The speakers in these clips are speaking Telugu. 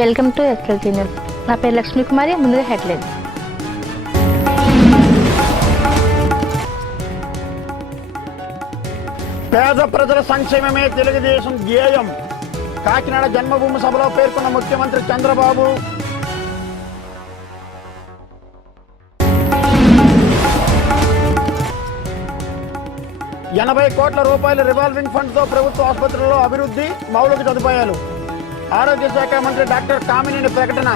Welcome to SLT news. నా పేరు లక్ష్మీ కుమారి. ముందుగా హెడ్లైన్. పేద ప్రజల సంక్షేమమే తెలుగుదేశం ధ్యేయం. కాకినాడ జన్మభూమి సభలో పేర్కొన్న ముఖ్యమంత్రి చంద్రబాబు. ₹80 కోట్ల రివాల్వింగ్ ఫండ్తో ప్రభుత్వ ఆసుపత్రుల్లో అభివృద్ధి, మౌలిక సదుపాయాలు. ఆరోగ్య శాఖ మంత్రి డాక్టర్ కామినేని ప్రకటన.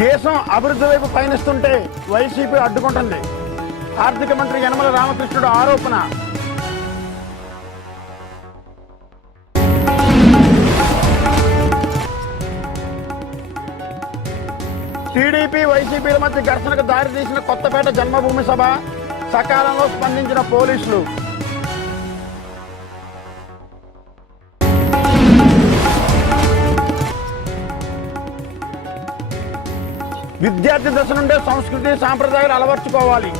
దేశం అభివృద్ధి వైపు పయనిస్తుంటే వైసీపీ అడ్డుకుంటుంది. ఆర్థిక మంత్రి యనమల రామకృష్ణుడు ఆరోపణ. టీడీపీ వైసీపీల మధ్య ఘర్షణకు దారితీసిన కొత్తపేట జన్మభూమి సభ. సకాలంలో స్పందించిన పోలీసులు. విద్యార్థి దశ నుండే సంస్కృతి సాంప్రదాయాలు అలవర్చుకోవాలి.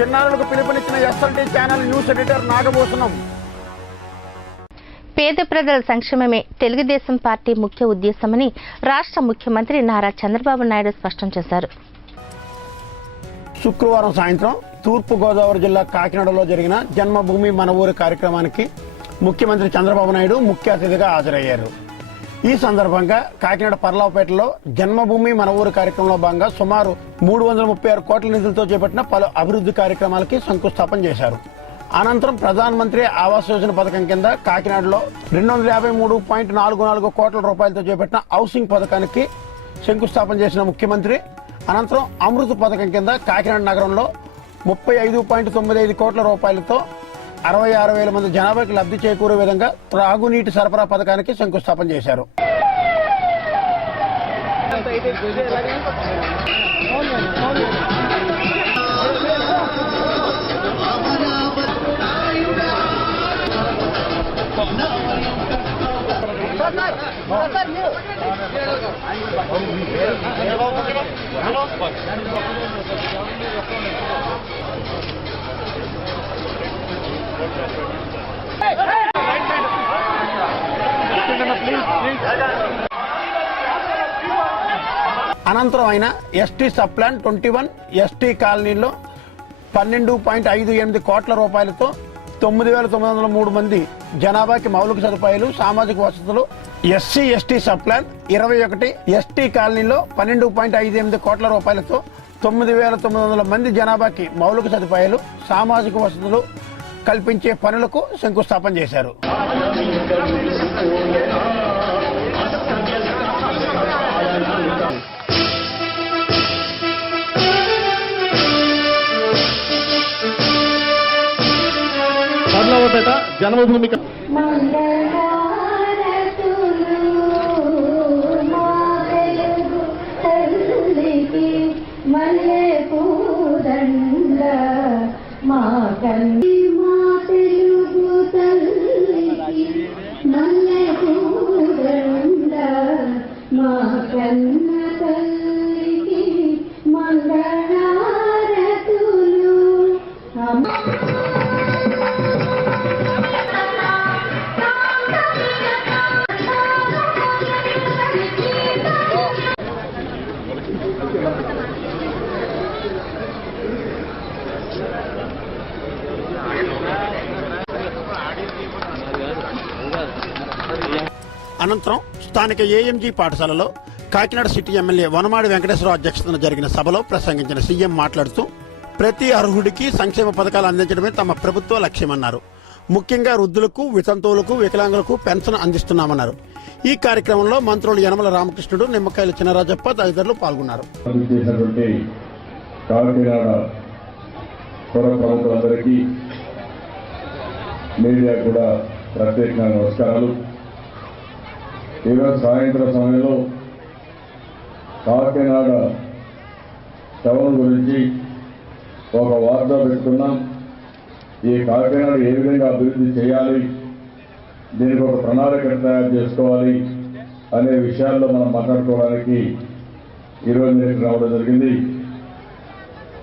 చిన్నారులకు పిలుపునిచ్చిన SLT channel news editor Nagabhushanam. పేద ప్రజల సంక్షేమమే తెలుగుదేశం పార్టీ ముఖ్య ఉద్దేశమని రాష్ట్ర ముఖ్యమంత్రి నారా చంద్రబాబు నాయుడు స్పష్టం చేశారు. శుక్రవారం సాయంత్రం తూర్పుగోదావరి జిల్లా కాకినాడలో జరిగిన జన్మభూమి మన ఊరి కార్యక్రమానికి ముఖ్యమంత్రి చంద్రబాబు నాయుడు ముఖ్య అతిథిగా హాజరయ్యారు. ఈ సందర్భంగా కాకినాడ పర్లావుపేటలో జన్మభూమి మన ఊరు కార్యక్రమంలో భాగంగా సుమారు 336 కోట్ల నిధులతో చేపట్టిన పలు అభివృద్ధి కార్యక్రమాలకి శంకుస్థాపన చేశారు. అనంతరం ప్రధానమంత్రి ఆవాస్ యోజన పథకం కింద కాకినాడలో 253.44 కోట్ల రూపాయలతో చేపట్టిన హౌసింగ్ పథకానికి శంకుస్థాపన చేసిన ముఖ్యమంత్రి అనంతరం అమృత్ పథకం కింద కాకినాడ నగరంలో 35.95 కోట్ల రూపాయలతో 66,000 మంది జనాభాకి లబ్ధి చేకూరే విధంగా త్రాగునీటి సరఫరా పథకానికి శంకుస్థాపన చేశారు. అనంతరం ఆయన ఎస్టీ సబ్ ప్లాన్ 21 ఎస్టీ కాలనీలో 12.58 కోట్ల రూపాయలతో 9,903 మంది జనాభాకి మౌలిక సదుపాయాలు, సామాజిక వసతులు, SC ST sub plan 21 ST కాలనీలో 12.58 కోట్ల రూపాయలతో 9,900 మంది జనాభాకి మౌలిక సదుపాయాలు, సామాజిక వసతులు కల్పించే పనులకు శంకుస్థాపన చేశారు. జన్మభూమి అనంతరం స్థానిక ఏఎంజీ పాఠశాలలో కాకినాడ సిటీ ఎమ్మెల్యే వనమాడి వెంకటేశ్వరరావు అధ్యక్షతన జరిగిన సభలో ప్రసంగించిన సీఎం మాట్లాడుతూ ప్రతి అర్హుడికి సంక్షేమ పథకాలు అందించడమే తమ ప్రభుత్వ లక్ష్యమన్నారు. ముఖ్యంగా వృద్ధులకు, వితంతువులకు, వికలాంగులకు పెన్షన్ అందిస్తున్నామన్నారు. ఈ కార్యక్రమంలో మంత్రులు యనమల రామకృష్ణుడు, నిమ్మకాయల చినరాజప్ప తదితరులు పాల్గొన్నారు. మీడియా కూడా ప్రత్యేకంగా నమస్కారాలు. ఈరోజు సాయంత్రం సమయంలో కాకినాడ టౌన్ గురించి ఒక వార్త పెట్టుకున్నాం. ఈ కాకినాడ ఏ విధంగా అభివృద్ధి చేయాలి, దీనికి ఒక ప్రణాళిక తయారు చేసుకోవాలి అనే విషయాల్లో మనం మాట్లాడుకోవడానికి ఈరోజు నేను రావడం జరిగింది.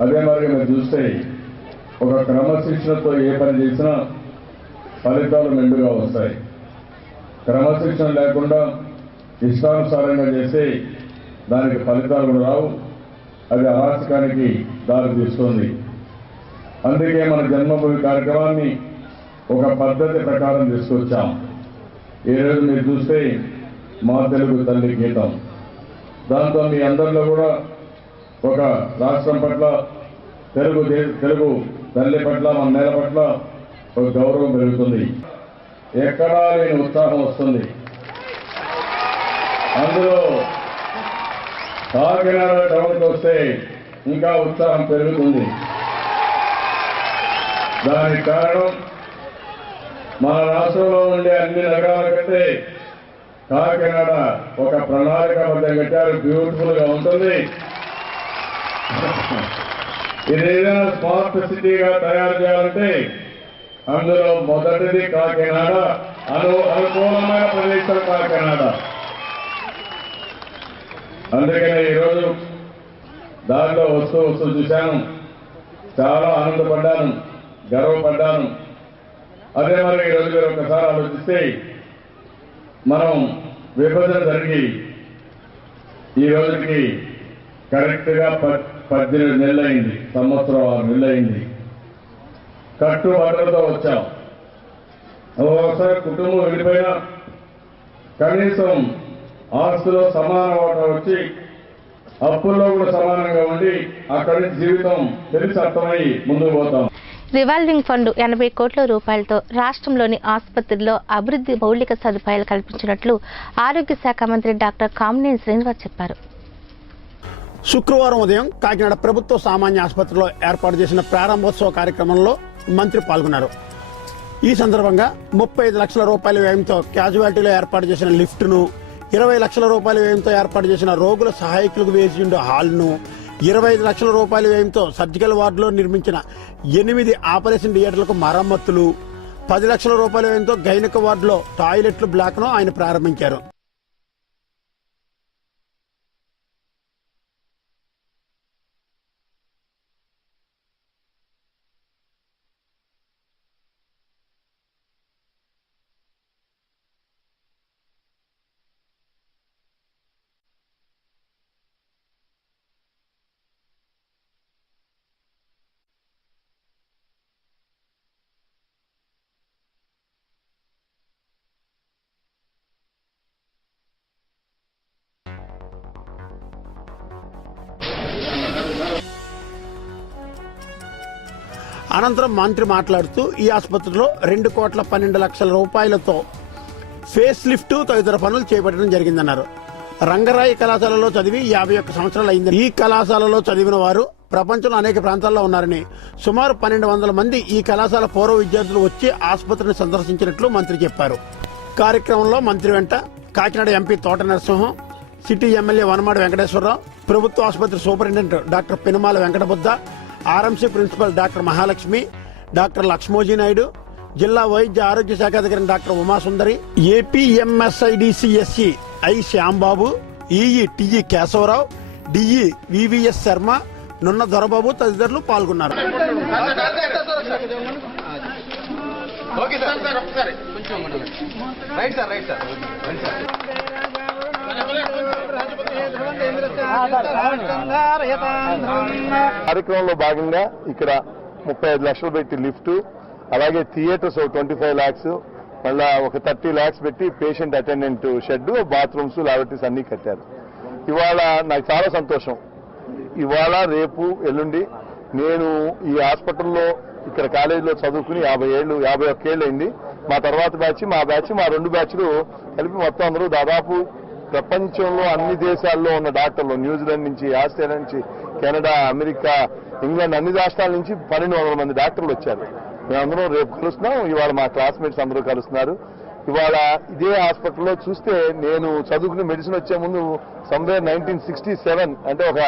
అదే మరి మీరు చూస్తే ఒక క్రమశిక్షణతో ఏ పని చేసినా ఫలితాలు మెండుగా వస్తాయి. క్రమశిక్షణ లేకుండా ఇష్టానుసారంగా చేస్తే దానికి ఫలితాలు కూడా రావు, అది అరాచకానికి దారి తీస్తుంది. అందుకే మన జన్మభూమి కార్యక్రమాన్ని ఒక పద్ధతి ప్రకారం తీసుకొచ్చాం. ఈరోజు మీరు చూస్తే మా తెలుగు తల్లి గీతం, దాంతో మీ అందరిలో కూడా ఒక రాష్ట్రం పట్ల తెలుగు తల్లి పట్ల మన నేల పట్ల ఒక గౌరవం పెరుగుతుంది. ఎక్కడా లేని ఉత్సాహం వస్తుంది. అందులో కాకినాడ టౌన్కి వస్తే ఇంకా ఉత్సాహం పెరుగుతుంది. దానికి కారణం మన రాష్ట్రంలో ఉండే అన్ని నగరాల కంటే కాకినాడ ఒక ప్రణాళికాబద్ధంగా కట్టారు. బ్యూటిఫుల్ గా ఉంటుంది. ఇది ఏదైనా స్మార్ట్ సిటీగా తయారు చేయాలంటే అందులో మొదటిది కాకినాడ, అనుకూలమైన ప్రదేశం కాకినాడ. అందుకని ఈరోజు దారిలో వస్తూ చూశాను, చాలా ఆనందపడ్డాను, గర్వపడ్డాను. అదే మరి ఈరోజు మీరు ఒకసారి ఆలోచిస్తే మనం విభజన జరిగి ఈ రోజుకి కరెక్ట్ గా 18 నెలలు అయింది, సంవత్సరం 6 నెలలు అయింది. కట్టుబట్టలతో వచ్చాం. ఒకసారి కుటుంబం వెళ్ళిపోయినా కనీసం ఆస్తులో సమాన వాటా వచ్చి అప్పుల్లో కూడా సమానంగా ఉండి అక్కడి జీవితం తెలిసి అర్థమై ముందుకు పోతాం. రివాల్వింగ్ ఫండ్ 80 కోట్ల రూపాయలతో రాష్ట్రంలోని ఆసుపత్రుల్లో అభివృద్ధి మౌలిక సదుపాయాలు కల్పించినట్లు ఆరోగ్య శాఖ మంత్రి డాక్టర్ కామినేని శ్రీనివాస్ చెప్పారు. శుక్రవారం ఉదయం కాకినాడ ప్రభుత్వ సామాన్య ఆసుపత్రిలో ఏర్పాటు చేసిన ప్రారంభోత్సవ కార్యక్రమంలో మంత్రి పాల్గొన్నారు. ఈ సందర్భంగా 35 లక్షల రూపాయల వ్యయంతో క్యాజువాలిటీలో ఏర్పాటు చేసిన లిఫ్ట్ను, 20 లక్షల రూపాయల వ్యయంతో ఏర్పాటు చేసిన రోగుల సహాయకులకు వేసి ఉండే హాల్ను, 25 లక్షల రూపాయల వ్యయంతో సర్జికల్ వార్డులో నిర్మించిన 8 ఆపరేషన్ థియేటర్లకు మరమ్మతులు, 10 లక్షల రూపాయల వ్యయంతో గైనక వార్డులో టాయిలెట్లు బ్లాక్ను ఆయన ప్రారంభించారు. అనంతరం మంత్రి మాట్లాడుతూ ఈ ఆసుపత్రిలో 2,12,00,000 రూపాయలతో ఫేస్ లిఫ్ట్ తదితర పనులు చేపట్టడం జరిగిందన్నారు. రంగరాయి కళాశాలలో చదివి 51 సంవత్సరాలు అయింది. ఈ కళాశాలలో చదివిన వారు ప్రపంచంలో అనేక ప్రాంతాల్లో ఉన్నారని, సుమారు 1,200 మంది ఈ కళాశాల పూర్వ విద్యార్థులు వచ్చి ఆసుపత్రిని సందర్శించినట్లు మంత్రి చెప్పారు. కార్యక్రమంలో మంత్రి వెంట Kakinada MP Thota Narasimham, city MLA Vanamadi Venkateswararao, ప్రభుత్వ ఆసుపత్రి superintendent doctor Penumala Venkatabuddha, RMC principal doctor Mahalakshmi, doctor Lakshmoji Naidu, జిల్లా వైద్య ఆరోగ్య శాఖ అధికారి doctor Umasundari, APMSIDC SC I Shyambabu, EE TE Kesavarao, DE VVS Sharma, Nunna Dorababu తదితరులు పాల్గొన్నారు. కార్యక్రమంలో భాగంగా ఇక్కడ 35 లక్షలు పెట్టి లిఫ్ట్, అలాగే థియేటర్స్ 25 lakhs, మళ్ళా ఒక 30 lakhs పెట్టి పేషెంట్ అటెండెంట్ షెడ్, బాత్రూమ్స్, లాబరేటరీస్ అన్ని కట్టారు. ఇవాళ నాకు చాలా సంతోషం. ఇవాళ రేపు ఎల్లుండి నేను ఈ హాస్పిటల్లో ఇక్కడ కాలేజీలో చదువుకుని 51 ఏళ్ళు అయింది. మా తర్వాత బ్యాచ్, మా బ్యాచ్, మా 2 బ్యాచ్లు కలిపి మొత్తం అందరూ దాదాపు ప్రపంచంలో అన్ని దేశాల్లో ఉన్న డాక్టర్లు, న్యూజిలాండ్ నుంచి, ఆస్ట్రేలియా నుంచి, కెనడా, అమెరికా, ఇంగ్లాండ్, అన్ని రాష్ట్రాల నుంచి 1200 మంది డాక్టర్లు వచ్చారు. మేమందరం రేపు కలుస్తున్నాం. ఇవాళ మా క్లాస్మేట్స్ అందరూ కలుస్తున్నారు. ఇవాళ ఇదే హాస్పిటల్లో చూస్తే నేను చదువుకుని మెడిసిన్ వచ్చే ముందు సమ్వేర్ 1967 అంటే ఒక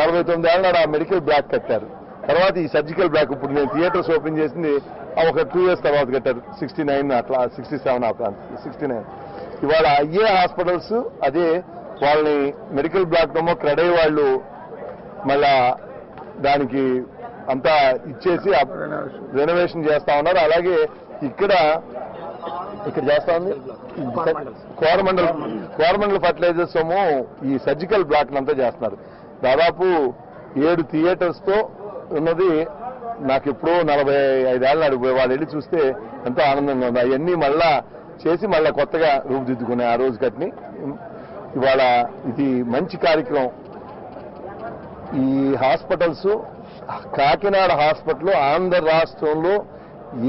49 ఏళ్ళ నాడు ఆ మెడికల్ బ్లాక్ కట్టారు. తర్వాత ఈ సర్జికల్ బ్లాక్ ఇప్పుడు నేను థియేటర్స్ ఓపెన్ చేసింది ఒక 2 years తర్వాత కట్టారు. 69 అట్లా 67 ఆ ప్రాంతం 69. ఇవాళ అయ్యే హాస్పిటల్స్ అదే వాళ్ళని మెడికల్ బ్లాక్ ఏమో క్రెడై వాళ్ళు మళ్ళా దానికి అంతా ఇచ్చేసి రెనోవేషన్ చేస్తా ఉన్నారు. అలాగే ఇక్కడ చేస్తా ఉంది కోరమండల్ ఫర్టిలైజర్స్ ఏమో ఈ సర్జికల్ బ్లాక్ అంతా చేస్తున్నారు. దాదాపు 7 థియేటర్స్ తో ఉన్నది. నాకు ఎప్పుడో 45 ఏళ్ళ నాడు వాళ్ళు వెళ్ళి చూస్తే ఎంతో ఆనందంగా ఉంది. అవన్నీ మళ్ళా చేసి మళ్ళా కొత్తగా రూపుదిద్దుకునే ఆ రోజు కట్ని ఇవాళ ఇది మంచి కార్యక్రమం. ఈ హాస్పిటల్స్ కాకినాడ హాస్పిటల్ ఆంధ్ర రాష్ట్రంలో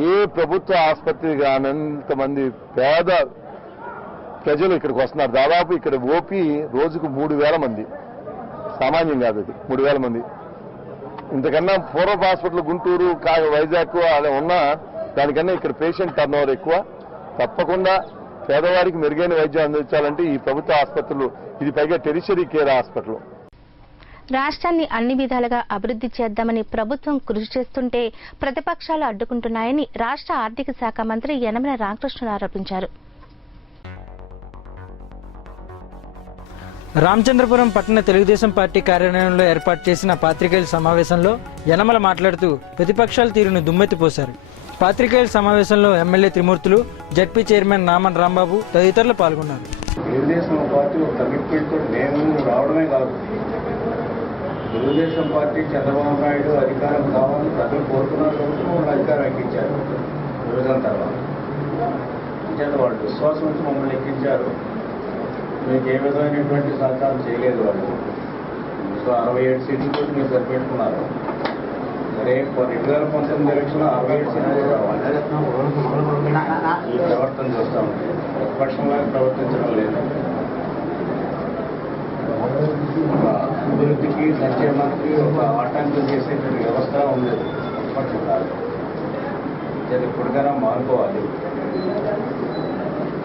ఏ ప్రభుత్వ ఆసుపత్రి కానంతమంది పేద ప్రజలు ఇక్కడికి వస్తున్నారు. దాదాపు ఇక్కడ ఓపీ రోజుకు 3000 మంది, సామాన్యం కాదు అది. 3000 మంది. ఇంతకన్నా పూర్వపు హాస్పిటల్ గుంటూరు వైజాగ్ అలా ఉన్నా దానికన్నా ఇక్కడ పేషెంట్ టర్న్ ఓవర్ ఎక్కువ. తప్పకుండా పేదవారికి మెరుగైన వైద్యం అందించాలంటే ఈ ప్రభుత్వ ఆసుపత్రులు, ఇది పైగా టెరిషరీ కేర్ హాస్పిటల్. రాష్ట్రాన్ని అన్ని విధాలుగా అభివృద్ధి చేద్దామని ప్రభుత్వం కృషి చేస్తుంటే ప్రతిపక్షాలు అడ్డుకుంటున్నాయని రాష్ట్ర ఆర్థిక శాఖ మంత్రి యనమల రామకృష్ణుడు ఆరోపించారు. రామచంద్రపురం పట్టణ తెలుగుదేశం పార్టీ కార్యాలయంలో ఏర్పాటు చేసిన పాత్రికేయుల సమావేశంలో యనమల మాట్లాడుతూ ప్రతిపక్షాల తీరును దుమ్మెత్తిపోశారు. పాత్రికేయుల సమావేశంలో ఎమ్మెల్యే త్రిమూర్తులు, జడ్పీ చైర్మన్ నామన్ రాంబాబు తదితరులు పాల్గొన్నారు. తెలుగుదేశం పార్టీ ఒక కమిట్మెంట్ మేము రావడమే కాదు, తెలుగుదేశం పార్టీ చంద్రబాబు నాయుడు అధికారం కావాలని ప్రజలు కోరుకున్నారు కాబట్టి వాళ్ళు అధికారం ఎక్కించారు. విభజన తర్వాత అంచేత వాళ్ళు విశ్వాసం నుంచి మమ్మల్ని ఎక్కించారు. మీకు ఏ విధమైనటువంటి సహకారం చేయలేదు వాళ్ళు. సో 67 సీట్లతో మీరు సరిపెట్టుకున్నారు. సరే 2019 ఎలక్షన్లో 67 సీట్లు ఈ ప్రవర్తన చూస్తూ ఉంటే ప్రతిపక్షంగా ప్రవర్తించడం లేదు. అభివృద్ధికి సంక్షేమానికి ఒక ఆటంకం చేసేటువంటి వ్యవస్థ ఉండేది ప్రతిపక్షం కాదు. అది ఇప్పటికైనా మారుకోవాలి.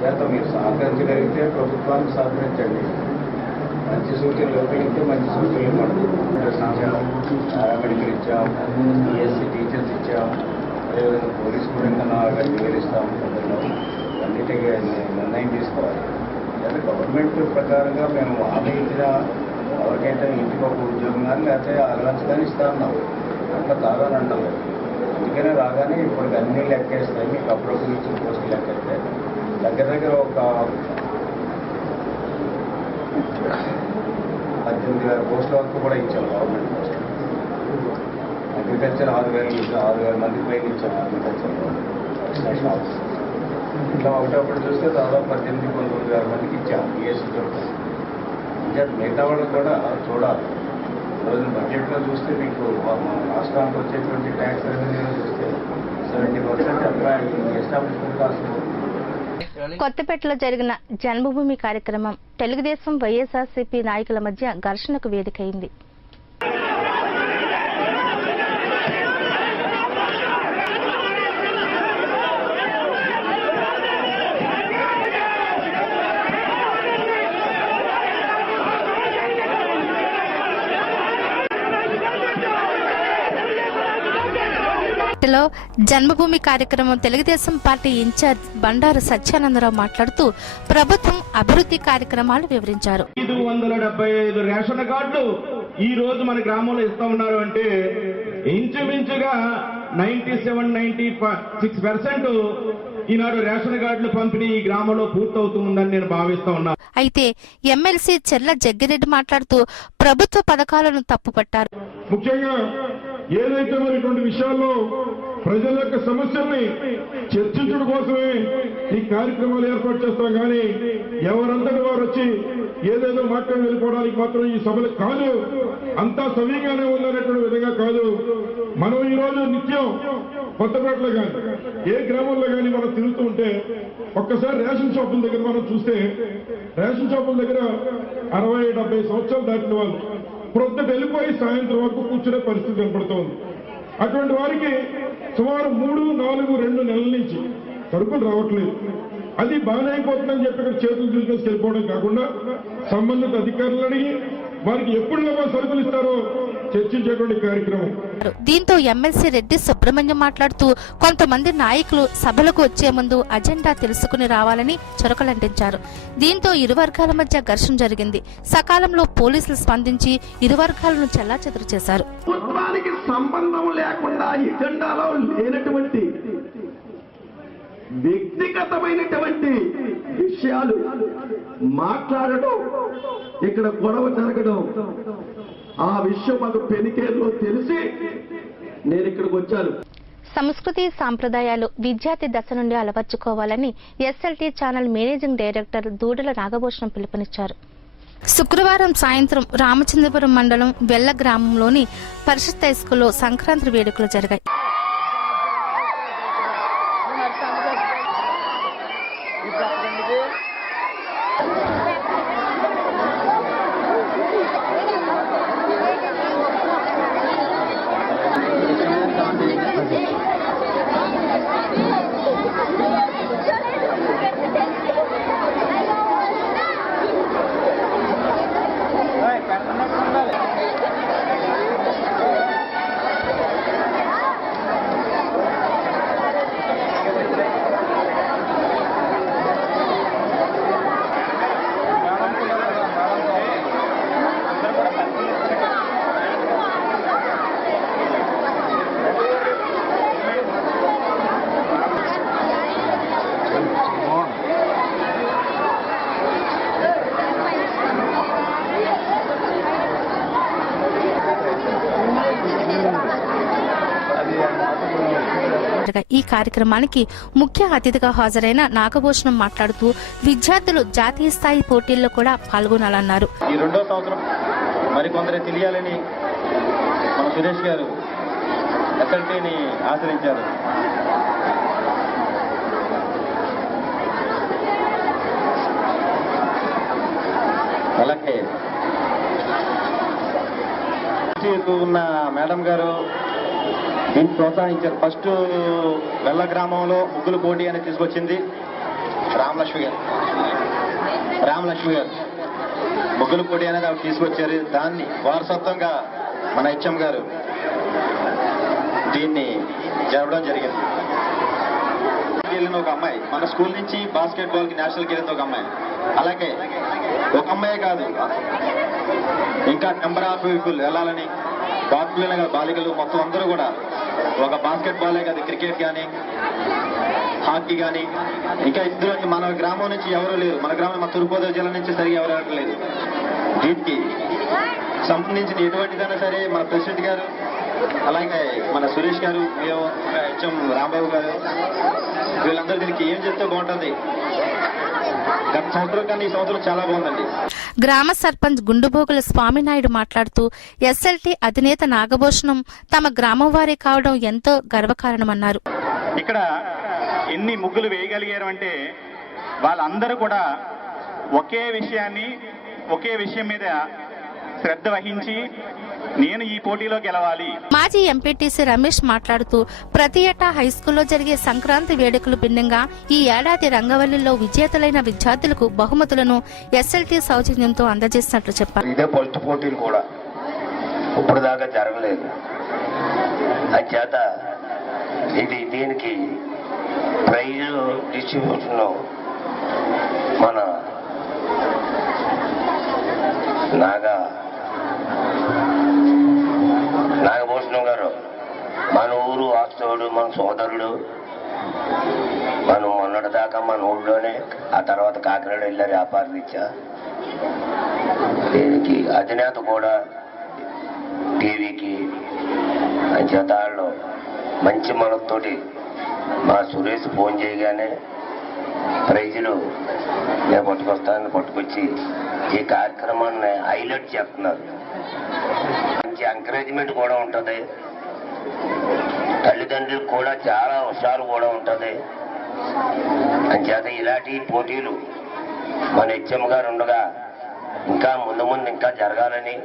చేత మీరు సహకరించగలిగితే ప్రభుత్వానికి సహకరించండి. మంచి సూచనలు ఇవ్వగలిగితే మంచి సూచనలు ఇవ్వండి. ఇచ్చాం, పారామెడికల్ ఇచ్చాం, BSc టీచర్స్ ఇచ్చాం, అదేవిధంగా పోలీస్ కూడా ఇంకా 4,5,000 ఇస్తాము. అన్నిటికీ నిర్ణయం తీసుకోవాలి. అయితే గవర్నమెంట్ ప్రకారంగా మేము హామీ ఇచ్చిన ఎవరికైతే ఇంటికి ఒక ఉద్యోగం కానీ లేకపోతే 6 లక్షలు కానీ ఇస్తా ఉన్నాం. అట్లా కాదని అంటాం. అందుకనే రాగానే ఇప్పటికి అన్నీ లెక్కేస్తాయి. మీకు అప్పుడప్పుడు ఇచ్చిన పోస్టులు లెక్కేస్తాయి. దగ్గర ఒక 18,000 పోస్టుల వరకు కూడా ఇచ్చాము. గవర్నమెంట్ పోస్టులు అగ్రికల్చర్ 6,000 మందికి పైన ఇచ్చాము. అగ్రికల్చర్లో ఎక్స్టెన్షన్ ఆఫీస్ ఇట్లా ఒకటప్పుడు చూస్తే దాదాపు 18,000-19,000 మందికి ఇచ్చాము. BSc దొరుకుతుంది. అంటే మిగతా వాళ్ళకి కూడా చూడాలి. ఈరోజు బడ్జెట్లో చూస్తే మీకు రాష్ట్రానికి వచ్చేటువంటి ట్యాక్స్ రెవెన్యూ చూస్తే 70% అట్లా ఎస్టాబ్లిష్మెంట్ కాస్ట్. కొత్తపేటలో జరిగిన జన్మభూమి కార్యక్రమం తెలుగుదేశం వైఎస్ఆర్సీపీ నాయకుల మధ్య ఘర్షణకు వేదికైంది. జన్మభూమి కార్యక్రమం తెలుగుదేశం పార్టీ ఇన్ఛార్జ్ బండారు సత్యానందరావు మాట్లాడుతూ ప్రభుత్వం అభివృద్ధి కార్యక్రమాలు వివరించారు. 575 రేషన్ కార్డులు ఈ రోజు మన గ్రామంలో ఇస్తా ఉన్నారు అంటే ఇంచుమించుగా 97-96% ఈనాడు రేషన్ కార్డులు పంపిణీ ఈ గ్రామంలో పూర్తవుతుందని నేను భావిస్తా ఉన్నాను. అయితే ఎమ్మెల్సీ చెర్ల జగ్గిరెడ్డి మాట్లాడుతూ ప్రభుత్వ పథకాలను తప్పుపట్టారు. ముఖ్యంగా ఏదైతే మరి ఇటువంటి విషయాల్లో ప్రజల యొక్క సమస్యల్ని చర్చించడం కోసమే ఈ కార్యక్రమాలు ఏర్పాటు చేస్తాం. కానీ ఎవరంతటి వారు వచ్చి ఏదేదో మాట్లాడి వెళ్ళిపోవడానికి మాత్రం ఈ సభలు కాదు. అంతా సవ్యంగానే ఉందనేటువంటి విధంగా కాదు. మనం ఈ రోజు నిత్యం కొత్తపేటలో కానీ ఏ గ్రామంలో కానీ మనం తిరుగుతూ ఉంటే ఒక్కసారి రేషన్ షాపుల దగ్గర మనం చూస్తే రేషన్ షాపుల దగ్గర 60-70 సంవత్సరాలు దాటిన వాళ్ళు ప్రొద్దుట వెళ్ళిపోయి సాయంత్రం వరకు కూర్చునే పరిస్థితి కనపడుతోంది. అటువంటి వారికి సుమారు 3-4-2 నెలల నుంచి సరుకులు రావట్లేదు. అది బాగానే అయిపోతుందని చెప్పి ఇక్కడ చేతులు చూసుకొని వెళ్ళిపోవడం కాకుండా సంబంధిత అధికారులు అడిగి వారికి ఎప్పుడు సరుకులు ఇస్తారో చర్చించేటువంటి కార్యక్రమం. దీంతో ఎమ్మెల్సీ రెడ్డి సుబ్రహ్మణ్యం మాట్లాడుతూ కొంతమంది నాయకులు సభలకు వచ్చే ముందు అజెండా తెలుసుకుని రావాలని చొరకలంటించారు. దీంతో ఇరు వర్గాల మధ్య ఘర్షణ జరిగింది. సకాలంలో పోలీసులు స్పందించి ఇరు వర్గాలను చెల్లాచెదురు చేశారు. ప్రభుత్వానికి సంబంధం లేకుండా ఎజెండాలో లేనటువంటి వ్యక్తిగతమైనటువంటి విషయాలు మాట్లాడడం, ఇక్కడ గొడవ జరగడం, ఆ విషయం మాకు పెనికేరులో తెలిసి నేను ఇక్కడికి వచ్చాను. సంస్కృతి సాంప్రదాయాలు విద్యార్థి దశ నుండి అలవర్చుకోవాలని ఎస్ఎల్టీ ఛానల్ మేనేజింగ్ డైరెక్టర్ దూడల నాగభూషణం పిలుపునిచ్చారు. శుక్రవారం సాయంత్రం రామచంద్రపురం మండలం వెల్ల గ్రామంలోని పరిషత్ హైస్కూల్లో సంక్రాంతి వేడుకలు జరిగాయి. ఈ కార్యక్రమానికి ముఖ్య అతిథిగా హాజరైన నాగభూషణం మాట్లాడుతూ విద్యార్థులు జాతీయ స్థాయి పోటీల్లో కూడా పాల్గొనాలన్నారు. ఈ రెండో సంవత్సరం మరికొందరు తెలియాలని మన సురేష్ గారు ఎస్ఎల్టీని ఆశ్రయించారు. అలాగే ఉన్న మేడం గారు దీన్ని ప్రోత్సహించారు. ఫస్ట్ వెల్ల గ్రామంలో ముగ్గులు పోటీ అని తీసుకొచ్చింది రామలక్ష్మి గారు ముగ్గులు పోటీ అనేది ఆవిడ తీసుకొచ్చారు. దాన్ని వారసత్వంగా మన హెచ్ఎం గారు దీన్ని జరపడం జరిగింది. వెళ్ళిన ఒక అమ్మాయి మన స్కూల్ నుంచి బాస్కెట్ బాల్ కి నేషనల్కి వెళ్ళింది ఒక అమ్మాయి. అలాగే ఒక అమ్మాయే కాదు, ఇంకా నెంబర్ ఆఫ్ పీపుల్ వెళ్ళాలని బాలికలే కాదు, బాలికలు మొత్తం అందరూ కూడా ఒక బాస్కెట్ బాలే కాదు, క్రికెట్ కానీ హాకీ కానీ ఇంకా ఇద్దరు మన గ్రామం నుంచి ఎవరూ లేరు. మన గ్రామం మన తూర్పుగోదావరి జిల్లా నుంచి సరిగా ఎవరు ఆడలేదు. దీనికి సంబంధించిన ఎటువంటిదైనా సరే మన ప్రెసిడెంట్ గారు, అలాగే మన సురేష్ గారు, మేము హెచ్ఎం రాంబాబు గారు, వీళ్ళందరూ దీనికి ఏం చేస్తే బాగుంటుంది. గత సంవత్సరం కన్నా ఈ సంవత్సరం చాలా బాగుందండి. గ్రామ సర్పంచ్ గుండుబోగుల స్వామినాయుడు మాట్లాడుతూ ఎస్ఎల్టీ అధినేత నాగభూషణం తమ గ్రామం వారే కావడం ఎంతో గర్వకారణమన్నారు. ఇక్కడ ఎన్ని ముగ్గులు వేయగలిగారు అంటే వాళ్ళందరూ కూడా ఒకే విషయం మీద శ్రద్ధ వహించి నేను ఈ పోటీలో గెలవాలి. మాజీ ఎంపీటీసీ రమేష్ మాట్లాడుతూ ప్రతి ఏటా హైస్కూల్లో జరిగే సంక్రాంతి వేడుకలు భిన్నంగా ఈ ఏడాది రంగవల్లిలో విజేతలైన విద్యార్థులకు బహుమతులను ఎస్ఎల్టీ సౌజన్యంతో అందజేసినట్లు చెప్పారు. ఇదే ఫస్ట్ పోటీలు కూడా ఇప్పుడు దాకా జరగలేదు. అంచేత దీనికి ప్రైజ్ డిస్ట్రిబ్యూషన్ మన నాగభూషణం గారు మన ఊరు వాస్తవుడు, మన సోదరుడు. మనం మొన్నటిదాకా మన ఊళ్ళోనే, ఆ తర్వాత కాకినాడ వెళ్ళారు వ్యాపార రీత్యా. దీనికి అధినేత కూడా టీవీకి అంచేత వాళ్ళు మంచి మనతోటి మా సురేష్ ఫోన్ చేయగానే ప్రైజులు నేను పట్టుకొచ్చి ఈ కార్యక్రమాన్ని హైలైట్ చేస్తున్నారు. మంచి ఎంకరేజ్మెంట్ కూడా ఉంటుంది. తల్లిదండ్రులకు కూడా చాలా హుషారు కూడా ఉంటుంది. అంచేత ఇలాంటి పోటీలు మన హెచ్ఎం గారు ఉండగా ఇంకా ముందు ఇంకా జరగాలని,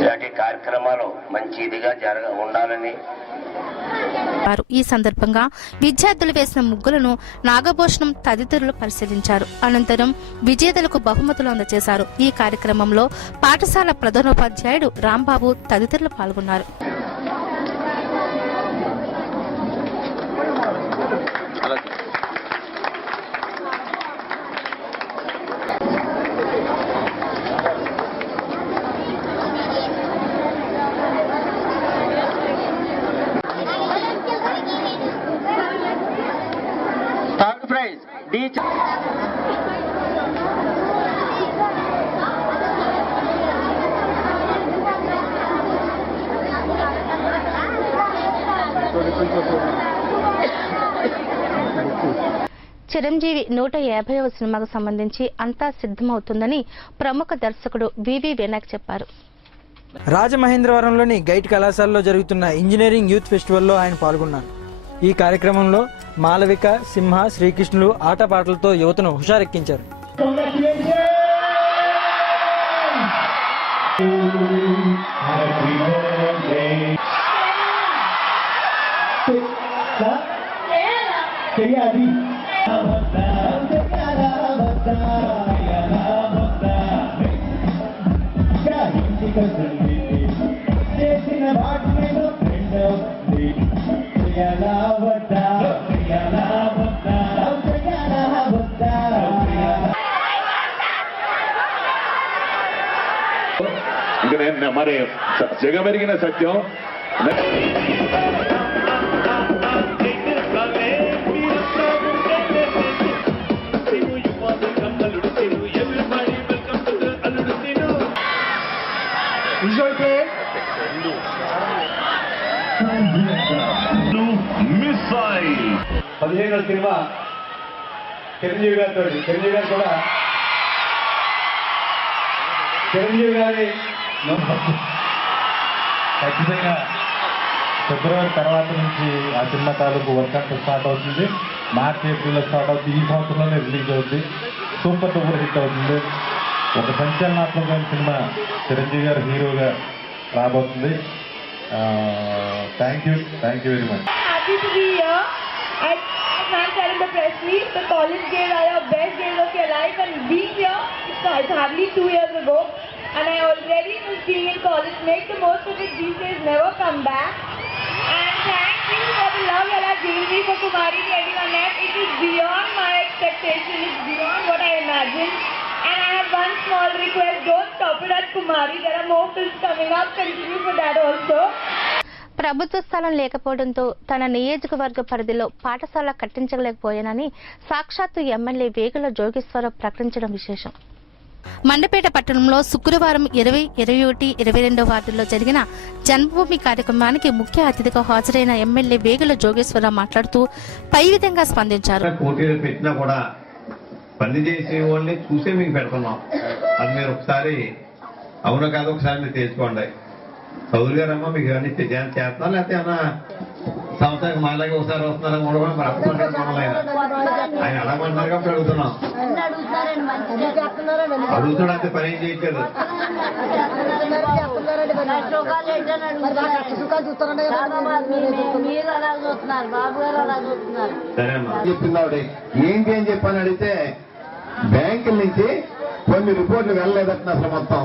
ఇలాంటి కార్యక్రమాలు మంచి ఇదిగా ఉండాలని ఈ సందర్భంగా విద్యార్థులు వేసిన ముగ్గులను నాగభూషణం తదితరులు పరిశీలించారు. అనంతరం విజేతలకు బహుమతులు అందజేశారు. ఈ కార్యక్రమంలో పాఠశాల ప్రధానోపాధ్యాయుడు రాంబాబు తదితరులు పాల్గొన్నారు. Third prize, D. చిరంజీవి 150వ సినిమాకు సంబంధించి అంతా సిద్ధమవుతుందని ప్రముఖ దర్శకుడు వివి వినాయక్ చెప్పారు. రాజమహేంద్రవరంలోని గైట్ కళాశాలలో జరుగుతున్న ఇంజనీరింగ్ యూత్ ఫెస్టివల్లో ఆయన పాల్గొన్నారు. ఈ కార్యక్రమంలో మాలవిక, సింహ, శ్రీకృష్ణులు ఆటపాటలతో యువతను హుషారెక్కించారు. మరి జగమెరిగిన సత్యం పదిహేనవ సినిమా చిరంజీవి గారితో చిరంజీవి గారు కూడా చిరంజీవి గారి ఖచ్చితంగా ఫిబ్రవరి తర్వాత నుంచి ఆ సినిమా తాలూకు వర్క్ అంతా స్టార్ట్ అవుతుంది. మార్చ్, ఏప్రిల్లో స్టార్ట్ అవుతుంది. ఈ సంవత్సరంలోనే రిలీజ్ అవుతుంది. సూపర్ డూపర్ హిట్ అవుతుంది. ఒక సంచలనాత్మకమైన సినిమా చిరంజీవి గారు హీరోగా రాబోతుంది. Thank you very much. I'm telling the press meet, the college days are your best days of your life, and being here, it's hardly 2 years ago, and I already miss being in college. Make the most of it, these days never come back. And thank you for the love you have given me for Kumari 21F. It is beyond my expectation, it's beyond what I imagined. And I have one small request, don't stop it at Kumari, there are more films coming up, continue for that also. ప్రభుత్వ స్థలం లేకపోవడంతో తన నియోజకవర్గ పరిధిలో పాఠశాల కట్టించలేకపోయానని సాక్షాత్తు ఎమ్మెల్యే వేగుల జోగేశ్వరరావు ప్రకటించడం విశేషం. మండపేట పట్టణంలో శుక్రవారం 20, 21, 22 వార్డుల్లో జరిగిన జన్మభూమి కార్యక్రమానికి ముఖ్య అతిథిగా హాజరైన ఎమ్మెల్యే వేగుల జోగేశ్వరరావు మాట్లాడుతూ పై విధంగా స్పందించారు. పోటీలు పెట్టినా కూడా పని చేసే వాళ్ళని చూసే మీకు పెడుతున్నాం. అది మీరు ఒకసారి అవునో కాదు ఒకసారి మీరు తెలుసుకోండి. చౌదరి గారమ్మా మీకు ఇవన్నీ చేస్తున్నా లేకపోతే ఏమన్నా సంవత్సరానికి మాలాగే ఒకసారి వస్తున్నారని కూడా బ్రతకండి. ఆయన అడగమంటున్నారు కాబట్టి అడుగుతున్నాం. అడుగుతాడు అంతే, పని ఏం చేయట్లేదు. సరే అమ్మా చెప్తున్నాడు ఏంటి అని చెప్పని అడిగితే బ్యాంకుల నుంచి కొన్ని రిపోర్ట్లు వెళ్ళలేదట అసలు మొత్తం.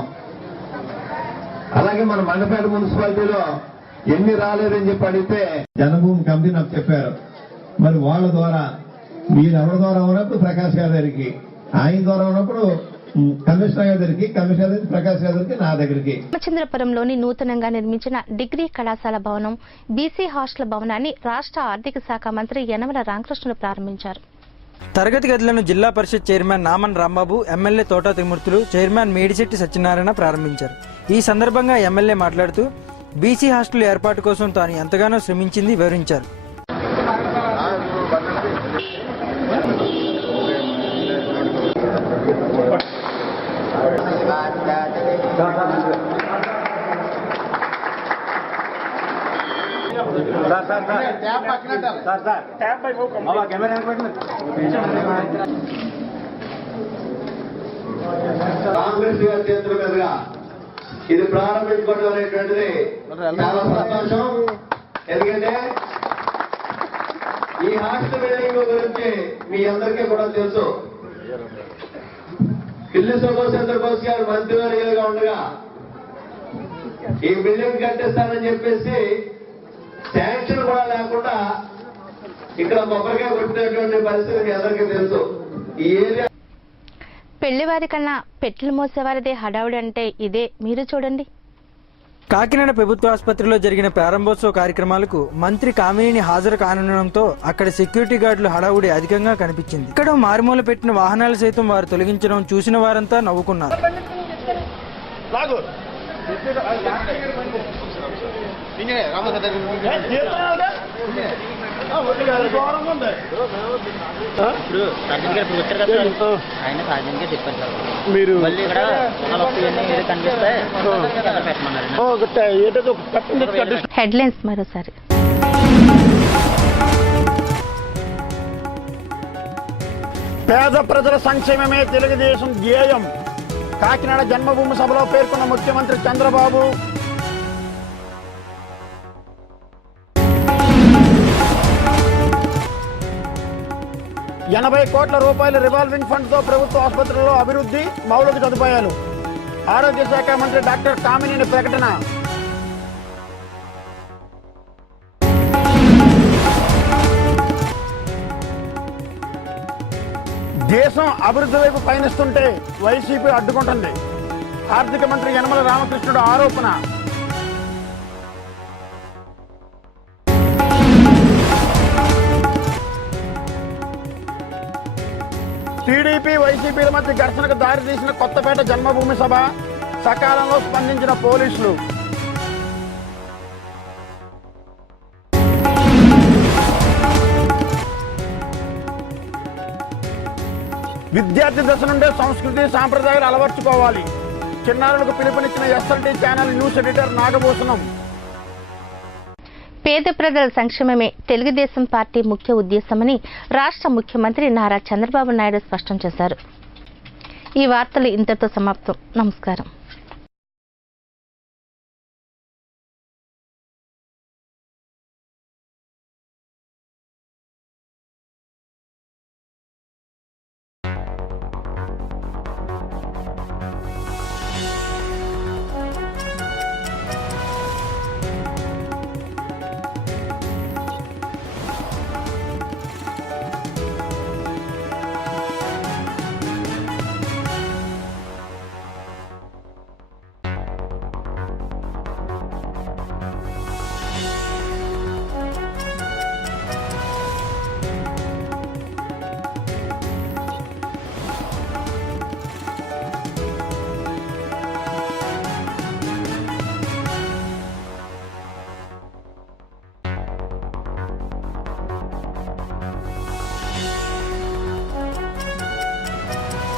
అలాగే మన మండపేట మున్సిపాలిటీలో ఎన్ని రాలేదని చెప్పి అడిగితే జనభూమి కమిటీ నాకు చెప్పారు. మరి వాళ్ళ ద్వారా మీరు ఎవరి ద్వారా ఉన్నప్పుడు ప్రకాష్ గారి దగ్గరికి, ఆయన ద్వారా ఉన్నప్పుడు కమిషనర్ గారి దగ్గరికి, కమిషనర్ దగ్గర ప్రకాష్ గారి దగ్గరికి, నా దగ్గరికి. రామచంద్రపురంలోని నూతనంగా నిర్మించిన డిగ్రీ కళాశాల భవనం, బీసీ హాస్టల్ భవనాన్ని రాష్ట్ర ఆర్థిక శాఖ మంత్రి యనమల రామకృష్ణుడు ప్రారంభించారు. తరగతి గదులను జిల్లా పరిషత్ చైర్మన్ నామన్ రాంబాబు, ఎమ్మెల్యే తోట త్రిమూర్తులు, చైర్మన్ మేడిశెట్టి సత్యనారాయణ ప్రారంభించారు. ఈ సందర్భంగా ఎమ్మెల్యే మాట్లాడుతూ బీసీ హాస్టల్ ఏర్పాటు కోసం తాను ఎంతగానో శ్రమించింది వివరించారు. కాంగ్రెస్ గారి చేతుల మీదుగా ఇది ప్రారంభించుకోవడం అనేటువంటిది చాలా సంతోషం. ఎందుకంటే ఈ హాస్టల్ బిల్డింగ్ గురించి మీ అందరికీ కూడా తెలుసు. పిల్లి సుభాష్ చంద్రబోస్ గారు మంత్రివర్యులుగా ఉండగా ఈ బిల్డింగ్ కట్టిస్తానని చెప్పేసి శాంక్షన్ కూడా లేకుండా ఇక్కడ మొక్కగా కొట్టినటువంటి పరిస్థితి మీ అందరికీ తెలుసు. ఈ ఏరియా పెళ్లివారి కన్నా పెట్టెలు మోసేవారిదే హడావుడి అంటే ఇదే, మీరు చూడండి. కాకినాడ ప్రభుత్వ ఆసుపత్రిలో జరిగిన ప్రారంభోత్సవ కార్యక్రమాలకు మంత్రి కామినేని హాజరు కానుండడంతో అక్కడ సెక్యూరిటీ గార్డులు హడావుడి అధికంగా కనిపించింది. ఇక్కడ మారుమూల పెట్టిన వాహనాలు సైతం వారు తొలగించడం చూసిన వారంతా నవ్వుకున్నారు. మీరు హెడ్లైన్స్ మరోసారి. పేద ప్రజల సంక్షేమమే తెలుగుదేశం ధ్యేయం. కాకినాడ జన్మభూమి సభలో పేర్కొన్న ముఖ్యమంత్రి చంద్రబాబు. ₹80 కోట్ల రివాల్వింగ్ ఫండ్ తో ప్రభుత్వ ఆసుపత్రుల్లో అభివృద్ధి, మౌలిక సదుపాయాలు. ఆరోగ్య శాఖ మంత్రి డాక్టర్ కామినేని ప్రకటన. దేశం అభివృద్ధి వైపు పయనిస్తుంటే వైసీపీ అడ్డుకుంటుంది. ఆర్థిక మంత్రి యనమల రామకృష్ణుడు ఆరోపణ. టీడీపీ వైసీపీల మధ్య ఘర్షణకు దారితీసిన కొత్తపేట జన్మభూమి సభ, సకాలంలో స్పందించిన పోలీసులు. విద్యార్థి దశ నుండే సంస్కృతి సాంప్రదాయాలు అలవర్చుకోవాలి. చిన్నారులకు పిలుపునిచ్చిన SLT channel news editor Nagabhushanam. పేద ప్రజల సంక్షేమమే తెలుగుదేశం పార్టీ ముఖ్య ఉద్దేశమని రాష్ట్ర ముఖ్యమంత్రి నారా చంద్రబాబు నాయుడు స్పష్టం చేశారు. ఈ వార్తలు ఇంతటితో సమాప్తం. నమస్కారం.